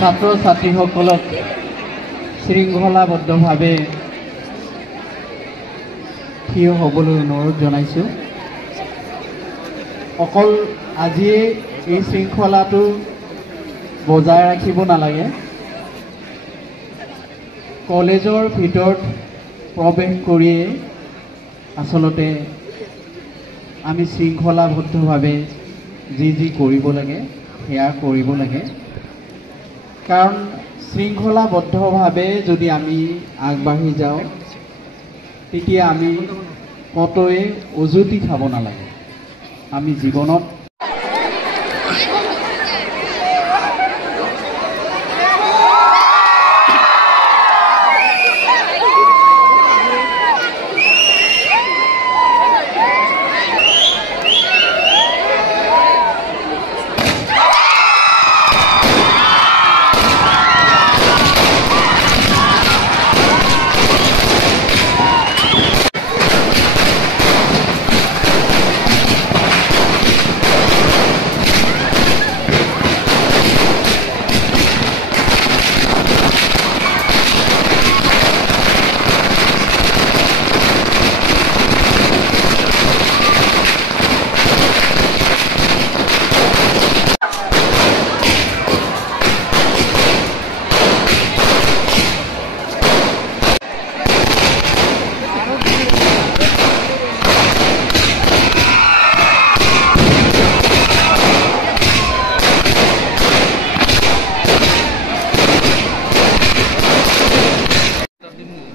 ছাত্ৰ ছাত্ৰীসকলক শৃংখলাবদ্ধভাৱে থিয় হ'বলৈ অনুৰোধ জনাইছোঁ। অকল আজিয়ে এই শৃংখলাটো বজাই ৰাখিব নালাগে, কলেজৰ ভিতৰত প্ৰৱেশ কৰিয়ে আচলতে আমি শৃংখলাবদ্ধভাৱে যি কৰিব লাগে সেয়া কৰিব লাগে। কাৰণ শৃংখলাবদ্ধভাৱে যদি আমি আগবাঢ়ি যাওঁ তেতিয়া আমি কতোৱে উজুতি খাব নালাগে। আমি জীৱনত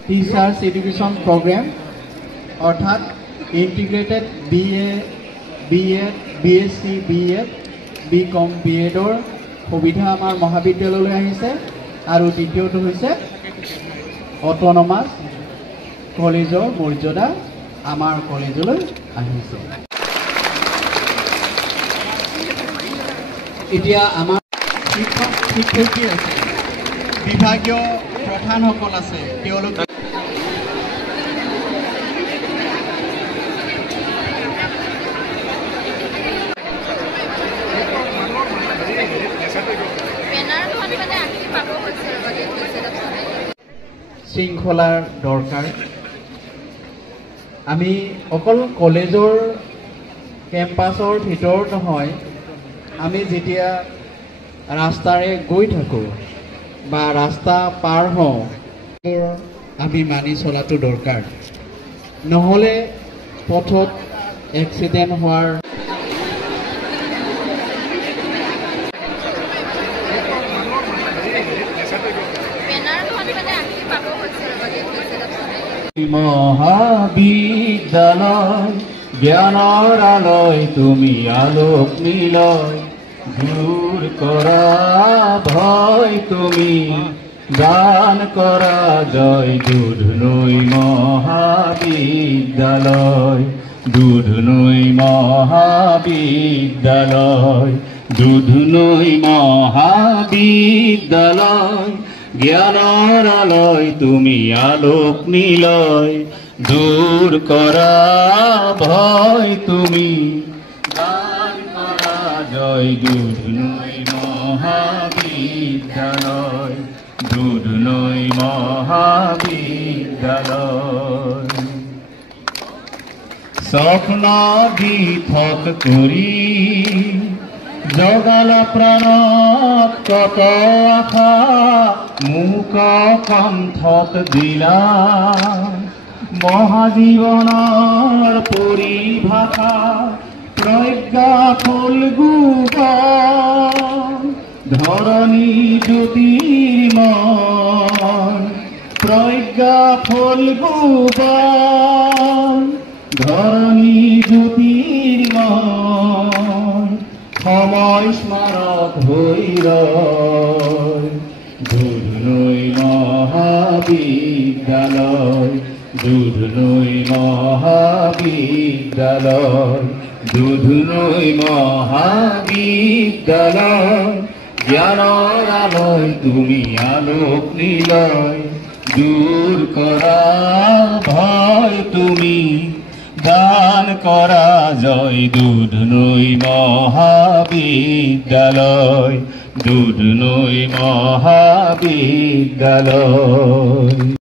টিচাৰ্ছ এডুকেশ্যন প্ৰগ্ৰেম অৰ্থাৎ integrated BA, BSc, BEd, BCom, BEdৰ সুবিধা আমাৰ মহাবিদ্যালয়লৈ আহিছে। আৰু দ্বিতীয়টো হৈছে অট'নমাছ কলেজৰ মৰ্যাদা আমাৰ কলেজলৈ আহিছে। এতিয়া আমাৰ শিক্ষক-শিক্ষয়িত্ৰী আছে, বিভাগীয় প্ৰধানসকল আছে, তেওঁলোকে শৃংখলাৰ দৰকাৰ। আমি অকল কলেজৰ কেম্পাছৰ ভিতৰত নহয়, আমি যেতিয়া ৰাস্তাৰে গৈ থাকোঁ বা ৰাস্তা পাৰ হওঁ আমি মানি চলাটো দৰকাৰ। নহ'লে পথত এক্সিডেণ্ট হোৱাৰ মহাবিদ্যালয় জ্ঞানৰ আলয় তুমি আলোক নিলয়, দূৰ কৰা ভয় তুমি গান কৰা জয়। দুধনৈ মহাবিদ্যালয়, দুধনৈ মহাবিদ্যালয়, দুধনৈ মহাবিদ্যালয় জ্ঞানৰ আলয় তুমি আলোক নিলয়, দূৰ কৰা ভয় তুমি গান কৰা জয়। দুধনৈ মহাবিদ্যালয়, দুধনৈ মহাবিদ্যালয়। স্বপ্ন দিঠক কৰি জগালা প্ৰাণত কত আশা, মুক কণ্ঠত দিলা মহাজীৱনৰ পৰিভাষা। প্ৰজ্ঞা ফুলগুগন ধৰণী জ্যোতিৰ্ময়, প্ৰজ্ঞা ফুলগুগন ধৰণী জ্যোতিৰ্ময়। সময় স্মাৰক হৈ ৰয় দুধনৈ মহাবিদ্যালয়, দুধনৈ মহাবিদ্যালয়, দুধনৈ মহাবিদ্যালয় জ্ঞানৰ আলয় তুমি আলোক নিলয়, দূৰ কৰা ভয় তুমি গান কৰা জয়। দুধনৈ মহাবিদ্যালয়, দূৰ নয় মহাবিদ্যালয়।